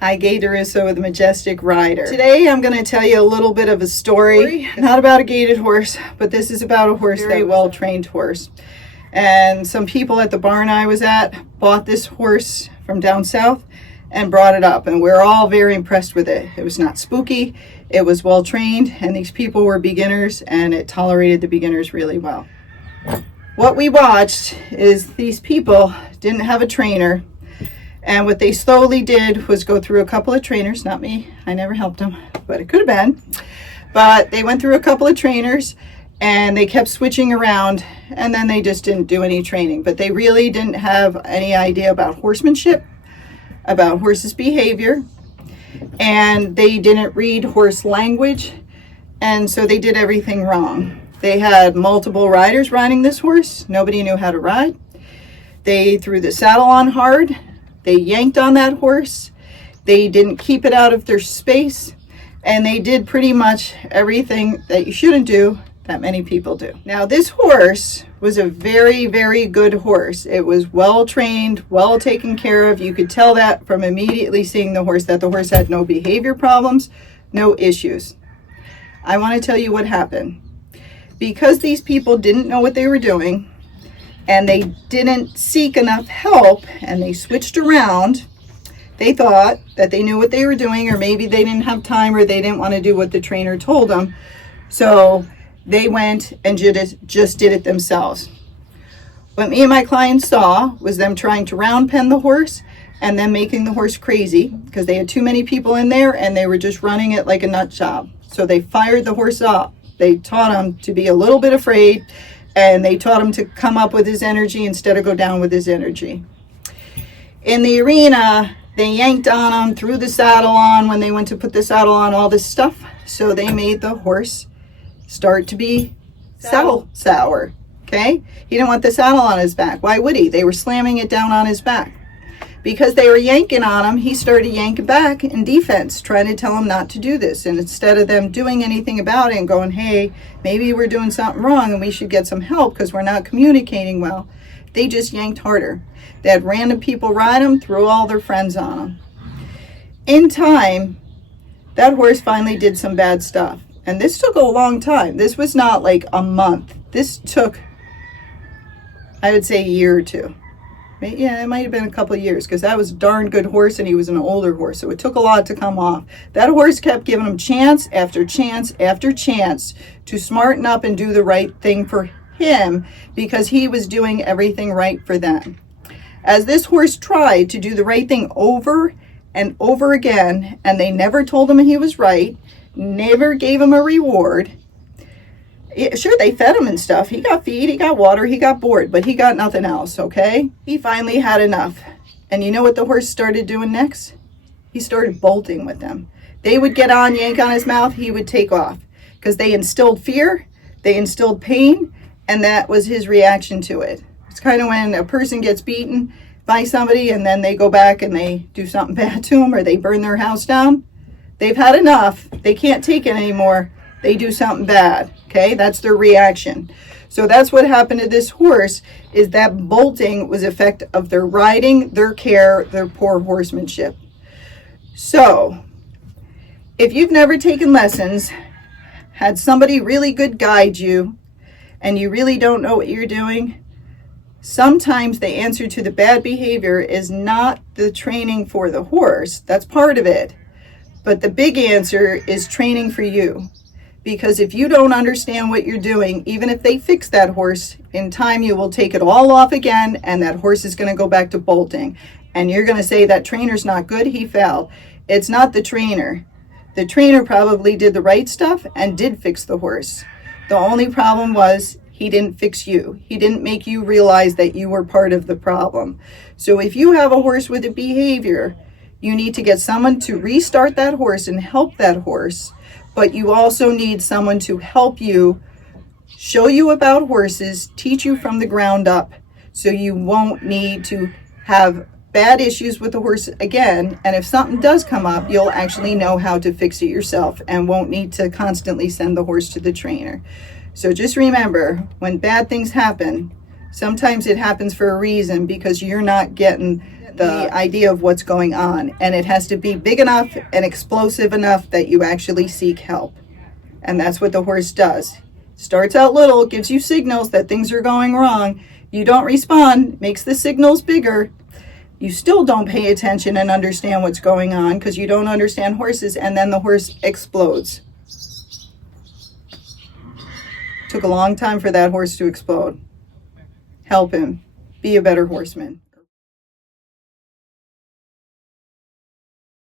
Hi, Gaye DeRusso with the Majestic Rider. Today I'm going to tell you a little bit of a story, not about a gaited horse, but this is about a horse, very well-trained horse. And some people at the barn I was at bought this horse from down south and brought it up, and we're all very impressed with it. It was not spooky, it was well-trained, and these people were beginners, and it tolerated the beginners really well. What we watched is these people didn't have a trainer, and what they slowly did was go through a couple of trainers, not me, I never helped them, but it could have been. But they went through a couple of trainers and they kept switching around, and then they just didn't do any training. But they really didn't have any idea about horsemanship, about horses' behavior, and they didn't read horse language, and so they did everything wrong. They had multiple riders riding this horse. Nobody knew how to ride. They threw the saddle on hard. They yanked on that horse. They didn't keep it out of their space. And they did pretty much everything that you shouldn't do that many people do. Now, this horse was a very, very good horse. It was well trained, well taken care of. You could tell that from immediately seeing the horse, that the horse had no behavior problems, no issues. I want to tell you what happened. Because these people didn't know what they were doing, and they didn't seek enough help, and they switched around, they thought that they knew what they were doing, or maybe they didn't have time, or they didn't want to do what the trainer told them. So they went and just did it themselves. What me and my clients saw was them trying to round pen the horse and then making the horse crazy because they had too many people in there and they were just running it like a nut job. So they fired the horse up. They taught him to be a little bit afraid, and they taught him to come up with his energy instead of go down with his energy. In the arena, they yanked on him, threw the saddle on when they went to put the saddle on, all this stuff. So they made the horse start to be saddle sour, okay? He didn't want the saddle on his back. Why would he? They were slamming it down on his back. Because they were yanking on him, he started yanking back in defense, trying to tell him not to do this. And instead of them doing anything about it and going, hey, maybe we're doing something wrong and we should get some help because we're not communicating well, they just yanked harder. They had random people ride him, threw all their friends on him. In time, that horse finally did some bad stuff. And this took a long time. This was not like a month. This took, I would say, a year or two. Yeah, it might have been a couple of years because that was a darn good horse and he was an older horse. So it took a lot to come off. That horse kept giving him chance after chance after chance to smarten up and do the right thing for him because he was doing everything right for them. As this horse tried to do the right thing over and over again, and they never told him he was right, never gave him a reward. Sure, they fed him and stuff. He got feed, he got water, he got board, but he got nothing else, okay? He finally had enough. And you know what the horse started doing next? He started bolting with them. They would get on, yank on his mouth, he would take off. Because they instilled fear, they instilled pain, and that was his reaction to it. It's kind of when a person gets beaten by somebody and then they go back and they do something bad to them or they burn their house down. They've had enough. They can't take it anymore. They do something bad, okay? That's their reaction. So that's what happened to this horse, is that bolting was effect of their riding, their care, their poor horsemanship. So if you've never taken lessons, had somebody really good guide you, and you really don't know what you're doing, sometimes the answer to the bad behavior is not the training for the horse. That's part of it. But the big answer is training for you. Because if you don't understand what you're doing, even if they fix that horse, in time you will take it all off again and that horse is going to go back to bolting. And you're going to say that trainer's not good, he failed. It's not the trainer. The trainer probably did the right stuff and did fix the horse. The only problem was he didn't fix you. He didn't make you realize that you were part of the problem. So if you have a horse with a behavior, you need to get someone to restart that horse and help that horse. But you also need someone to help you, show you about horses, teach you from the ground up, so you won't need to have bad issues with the horse again. And if something does come up, you'll actually know how to fix it yourself and won't need to constantly send the horse to the trainer. So just remember, when bad things happen, sometimes it happens for a reason, because you're not getting the idea of what's going on. And it has to be big enough and explosive enough that you actually seek help. And that's what the horse does. Starts out little, gives you signals that things are going wrong. You don't respond, makes the signals bigger. You still don't pay attention and understand what's going on because you don't understand horses, and then the horse explodes. Took a long time for that horse to explode. Help him. Be a better horseman.